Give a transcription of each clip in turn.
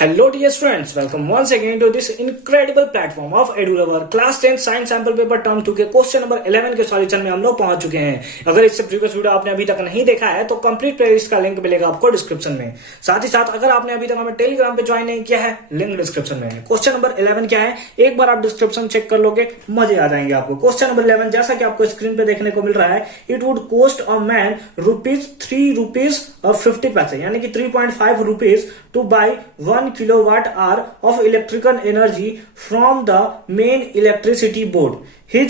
Hello dear students, welcome once again to this incredible platform of EduLover class 10 science sample paper term 2 के question number 11 के solution में हम लोग पहुंच चुके हैं। अगर इससे प्रीवियस वीडियो आपने अभी तक नहीं देखा है तो कंप्लीट प्लेलिस्ट का लिंक मिलेगा आपको डिस्क्रिप्शन में। साथ ही साथ अगर आपने अभी तक हमें टेलीग्राम पे ज्वाइन नहीं किया है, लिंक डिस्क्रिप्शन में है। क्वेश्चन नंबर 11 क्या है, एक बार आप डिस्क्रिप्शन चेक कर लोगे, मजे आ जाएंगे आपको। क्वेश्चन नंबर 11 जैसा कि आपको स्क्रीन पे देखने को मिल रहा है, it would cost a man ₹3.50 यानी कि 3.5 rupees to buy 1 kilowatt hour of electrical energy from the main electricity board. His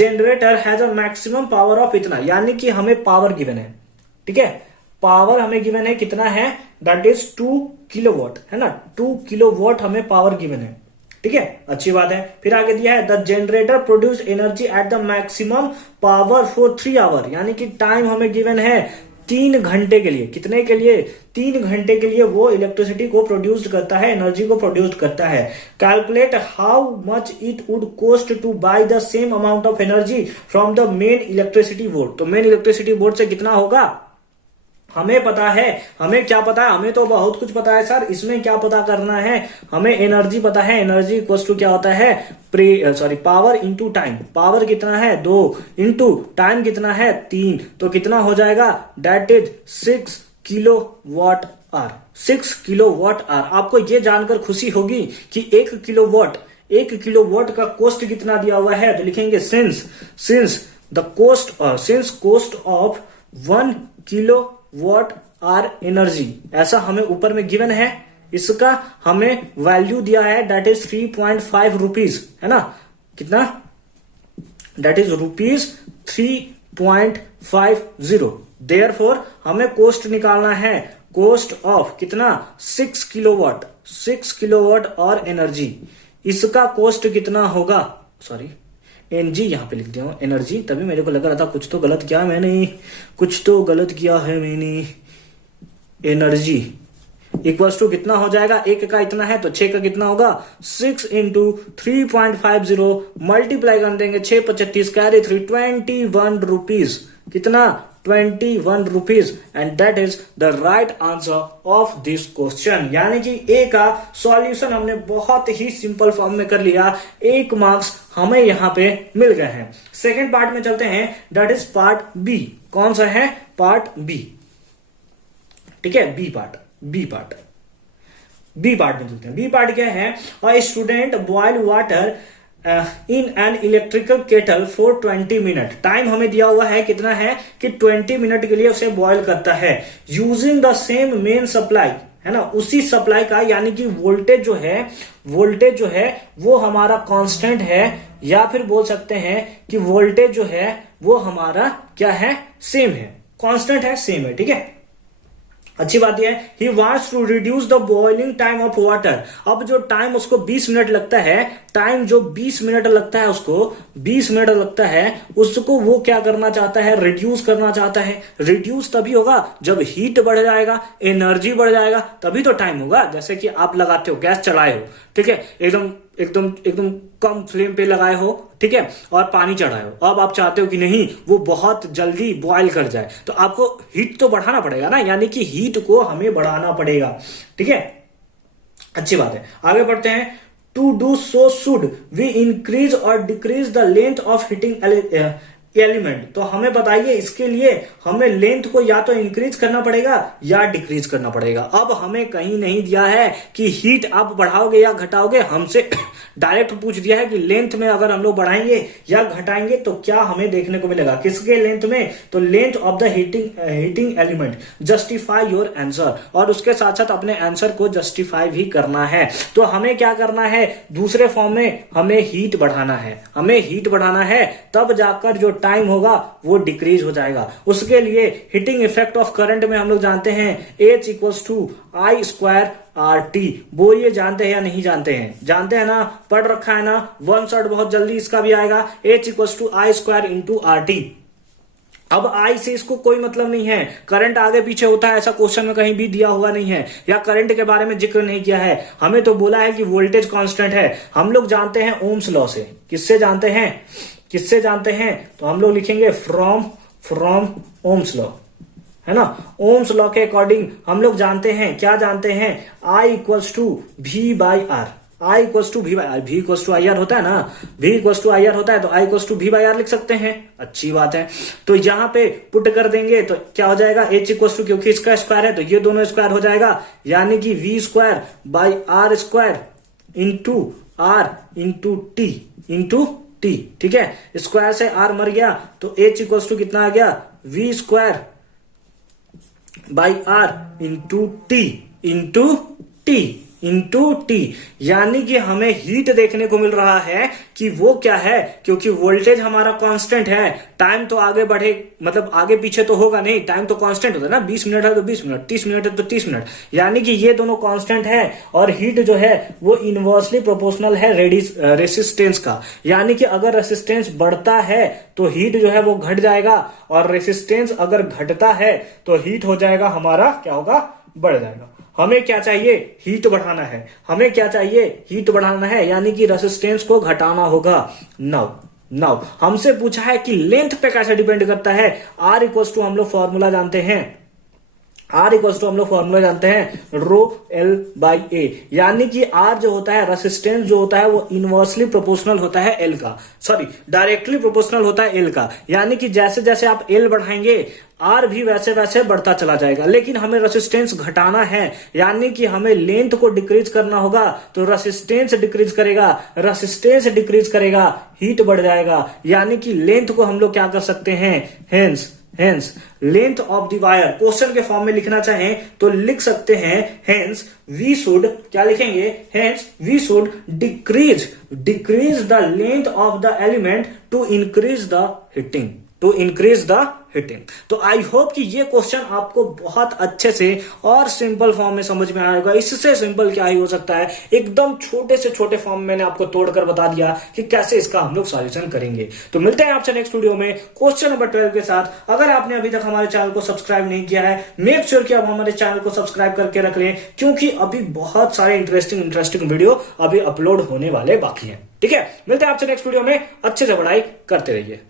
generator has a maximum power of इतना, यानी कि हमें पावर गिवन है, ठीक है। पावर हमें गिवन है, कितना है, दैट इज 2 किलोवाट, है ना। 2 किलोवाट हमें पावर गिवन है, ठीक है, अच्छी बात है। फिर आगे दिया है the generator produce energy at the maximum power for 3 hour, यानी कि टाइम हमें गिवन है 3 घंटे के लिए। कितने के लिए? 3 घंटे के लिए वो इलेक्ट्रिसिटी को प्रोड्यूस करता है, एनर्जी को प्रोड्यूस करता है। Calculate how much it would cost to buy the same amount of energy from the main electricity board. तो मेन इलेक्ट्रिसिटी बोर्ड से कितना होगा हमें पता है। हमें क्या पता है? हमें तो बहुत कुछ पता है सर, इसमें क्या पता करना है, हमें एनर्जी पता है। एनर्जी इक्वल्स टू क्या होता है, पावर इंटू टाइम। पावर कितना है 2 इंटू टाइम कितना है 3, तो कितना हो जाएगा, that is 6 kilowatt hour. 6 kilowatt hour. आपको ये जानकर खुशी होगी कि 1 किलोवाट का कॉस्ट कितना दिया हुआ है, तो लिखेंगे since cost of 1 kilowatt hour energy, ऐसा हमें ऊपर में गिवन है। इसका हमें वैल्यू दिया है, दैट इज 3.5 रुपीज, है ना। कितना, दैट इज ₹3.50। देयरफॉर हमें कॉस्ट निकालना है, कॉस्ट ऑफ कितना, 6 किलोवाट और एनर्जी। इसका कॉस्ट कितना होगा, सॉरी एनजी यहां पे लिख दिया हूं, एनर्जी, तभी मेरे को लग रहा था कुछ तो गलत किया है मैंने। एनर्जी इक्वल्स टू कितना हो जाएगा, 1 का इतना है तो 6 का कितना होगा, 6 इंटू 3.50 मल्टीप्लाई कर देंगे, 6 25 कैरी 3, 21 रुपीज। कितना, 21 rupees. And that is the right answer of this question. यानी कि ए का सॉल्यूशन हमने बहुत ही सिंपल फॉर्म में कर लिया। 1 मार्क्स हमें यहां पे मिल गए हैं। सेकेंड पार्ट में चलते हैं, दैट इज पार्ट बी। कौन सा है, पार्ट बी, ठीक है, बी पार्ट में चलते हैं। बी पार्ट क्या है, a student boil water in an electrical kettle for 20 minute. Time हमें दिया हुआ है, कितना है कि 20 मिनट के लिए उसे बॉयल करता है, using the same main supply, है ना, उसी सप्लाई का। यानी कि वोल्टेज जो है वो हमारा कांस्टेंट है, या फिर बोल सकते हैं कि वोल्टेज जो है वो हमारा क्या है, सेम है, कांस्टेंट है, सेम है, ठीक है, अच्छी बात यह है। He wants to reduce the boiling time of water। अब जो टाइम उसको 20 मिनट लगता है, टाइम जो 20 मिनट लगता है उसको 20 मिनट लगता है, उसको वो क्या करना चाहता है, रिड्यूस करना चाहता है। रिड्यूस तभी होगा जब हीट बढ़ जाएगा, एनर्जी बढ़ जाएगा, तभी तो टाइम होगा। जैसे कि आप लगाते हो, गैस चलाए हो, ठीक है, एकदम कम फ्लेम पे लगाए हो, ठीक है, और पानी चढ़ाए हो। अब आप चाहते हो कि नहीं वो बहुत जल्दी बॉयल कर जाए, तो आपको हीट तो बढ़ाना पड़ेगा ना, यानी कि हीट को हमें बढ़ाना पड़ेगा, ठीक है, अच्छी बात है। आगे बढ़ते हैं। To do so should we increase और decrease the length of heating element. तो हमें बताइए, इसके लिए हमें लेंथ को या तो इंक्रीज करना पड़ेगा या डिक्रीज करना पड़ेगा। अब हमें कहीं नहीं दिया है कि हीट आप बढ़ाओगे या घटाओगे, हमसे डायरेक्ट पूछ दिया है कि लेंथ में अगर हम लोग बढ़ाएंगे या घटाएंगे तो क्या हमें देखने को मिलेगा। किसके लेंथ में, तो length of the heating element. Justify your answer, और उसके साथ साथ अपने आंसर को जस्टिफाई भी करना है। तो हमें क्या करना है, दूसरे फॉर्म में हमें हीट बढ़ाना है, तब जाकर जो टाइम होगा वो डिक्रीज हो जाएगा। उसके लिए हीटिंग इफेक्ट ऑफ करंट में हम लोग जानते हैं H equals to I² RT। वो ये जानते हैं या नहीं जानते हैं? जानते हैं ना, पढ़ रखा है ना, 1 शॉट बहुत जल्दी इसका भी आएगा, H equals to I² into RT। अब I से इसको कोई मतलब नहीं है, करंट आगे पीछे होता है, ऐसा क्वेश्चन में कहीं भी दिया हुआ नहीं है, या करंट के बारे में जिक्र नहीं किया है। हमें तो बोला है कि वोल्टेज कांस्टेंट है। हम लोग जानते हैं ओम्स लॉ से। किससे जानते हैं, तो हम लोग लिखेंगे फ्रॉम ओम्स लॉ, है ना। ओम्स लॉ के अकॉर्डिंग हम लोग जानते हैं, क्या जानते हैं, I equals to V by R, I equals to V by R, V equals to I R होता है ना, V equals to I R होता है, तो I equals to V by R लिख सकते हैं। अच्छी बात है, तो यहां पे पुट कर देंगे तो क्या हो जाएगा, H इक्वल्स टू, क्योंकि इसका स्क्वायर है तो ये दोनों स्क्वायर हो जाएगा, यानी कि V square by R square into R into T, ठीक है। स्क्वायर से आर मर गया तो H इक्वल्स टू कितना आ गया, V square by R into T, यानी कि हमें हीट देखने को मिल रहा है कि वो क्या है, क्योंकि वोल्टेज हमारा कांस्टेंट है, टाइम तो आगे बढ़े, मतलब आगे पीछे तो होगा नहीं, टाइम तो कांस्टेंट होता है ना, 20 मिनट है तो 20 मिनट, 30 मिनट है तो 30 मिनट, यानी कि ये दोनों कांस्टेंट है, और हीट जो है वो इनवर्सली प्रोपोर्शनल है रेसिस्टेंस का, यानी कि अगर रेसिस्टेंस बढ़ता है तो हीट जो है वो घट जाएगा, और रेसिस्टेंस अगर घटता है तो हीट हो जाएगा हमारा, क्या होगा, बढ़ जाएगा। हमें क्या चाहिए, हीट बढ़ाना है, हमें क्या चाहिए, हीट बढ़ाना है, यानी कि रेसिस्टेंस को घटाना होगा। नाउ हमसे पूछा है कि लेंथ पे कैसे डिपेंड करता है, R इक्वल्स टू हम लोग फॉर्मूला जानते हैं, रो एल बाई ए, यानी कि R जो होता है, रेसिस्टेंस जो होता है वो इनवर्सली प्रोपोर्शनल होता है L का, सॉरी डायरेक्टली प्रोपोर्शनल होता है L का, यानी कि जैसे जैसे आप L बढ़ाएंगे R भी वैसे वैसे बढ़ता चला जाएगा, लेकिन हमें रेसिस्टेंस घटाना है, यानी कि हमें लेंथ को डिक्रीज करना होगा, तो रेसिस्टेंस डिक्रीज करेगा, हीट बढ़ जाएगा, यानी कि लेंथ को हम लोग क्या कर सकते हैं, hence length of the wire, question के फॉर्म में लिखना चाहें तो लिख सकते हैं, हेंस वी शुड, क्या लिखेंगे, hence we should decrease the length of the element to increase the heating. तो आई होप कि ये क्वेश्चन आपको बहुत अच्छे से और सिंपल फॉर्म में समझ में आएगा। इससे सिंपल क्या ही हो सकता है, एकदम छोटे से छोटे फॉर्म में मैंने आपको तोड़कर बता दिया कि कैसे इसका हम लोग सॉल्यूशन करेंगे। तो मिलते हैं आपसे नेक्स्ट वीडियो में क्वेश्चन नंबर 12 के साथ। अगर आपने अभी तक हमारे चैनल को सब्सक्राइब नहीं किया है, मेक श्योर कि आप हमारे चैनल को सब्सक्राइब करके रख लें, क्योंकि अभी बहुत सारे इंटरेस्टिंग वीडियो अभी अपलोड होने वाले बाकी हैं। ठीक है, मिलते हैं आपसे नेक्स्ट वीडियो में, अच्छे से पढ़ाई करते रहिए।